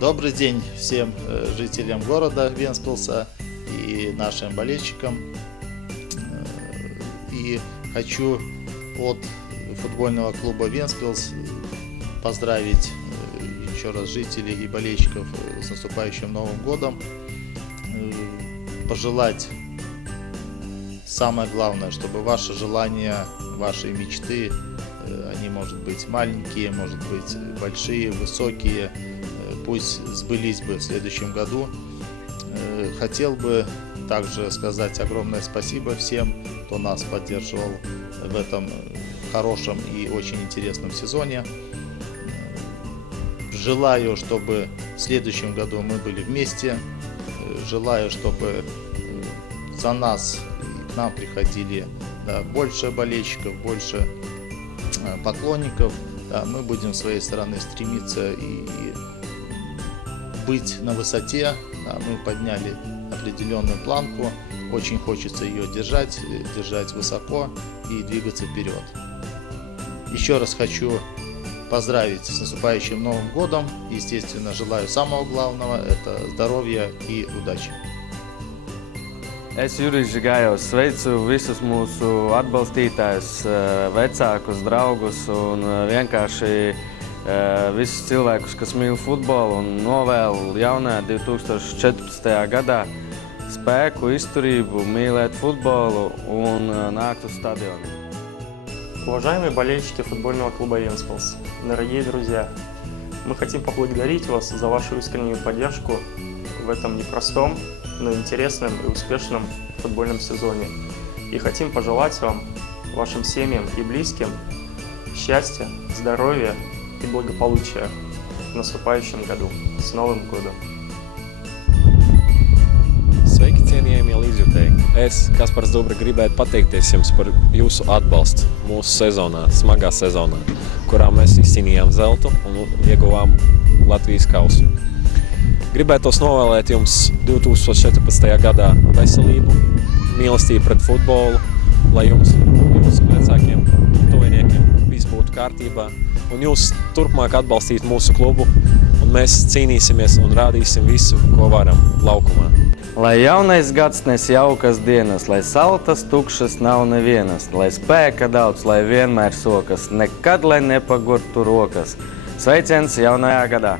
Добрый день всем жителям города Вентспилса и нашим болельщикам. И хочу от футбольного клуба Вентспилс поздравить еще раз жителей и болельщиков с наступающим Новым годом. Пожелать самое главное, чтобы ваши желания, ваши мечты, они, может быть, маленькие, может быть, большие, высокие, пусть сбылись бы в следующем году. Хотел бы также сказать огромное спасибо всем, кто нас поддерживал в этом хорошем и очень интересном сезоне. Желаю, чтобы в следующем году мы были вместе. Желаю, чтобы за нас и к нам приходили больше болельщиков, больше поклонников. Мы будем с своей стороны стремиться и быть на высоте. Мы подняли определенную планку. Очень хочется ее держать высоко и двигаться вперед. Еще раз хочу поздравить с наступающим Новым годом. Естественно, желаю самого главного – это здоровья и удачи. Es Jurijs Žigājos sveicu visus mūsu atbalstītājus, vecākus, draugus un vienkārši visus cilvēkus, kas mīl futbolu, un novēlu jaunajā 2014. gadā spēku, izturību, mīlēt futbolu un nākt uz stadionu. Уважаемые болельщики футбольного клуба Вентспилс, дорогие друзья, мы хотим поблагодарить вас за вашу искреннюю поддержку в этом непростом, но интересном и успешном футбольном сезоне. И хотим пожелать вам, вашим семьям и близким счастья, здоровья и благополучия в наступающем году. С Новым годом! Sveiki, cienījamie līdzjutēji! Es, Kaspars Dubra, gribētu pateikties jums par jūsu atbalstu mūsu sezonā, smagā sezonā, kurā mēs izcīnījām zeltu un ieguvām Latvijas kausu. Gribētos novēlēt jums 2014. gadā veselību, mīlestību pret futbolu, lai jums, jūsu vecākiem, tuviniekiem viss būtu kārtībā, un jūs turpmāk atbalstīt mūsu klubu, un mēs cīnīsimies un rādīsim visu, ko varam laukumā. Lai jaunais gads nes jaukas dienas, lai saltas tukšas nav nevienas, lai spēka daudz, lai vienmēr sokas, nekad lai nepagurtu rokas. Sveiciens jaunajā gadā!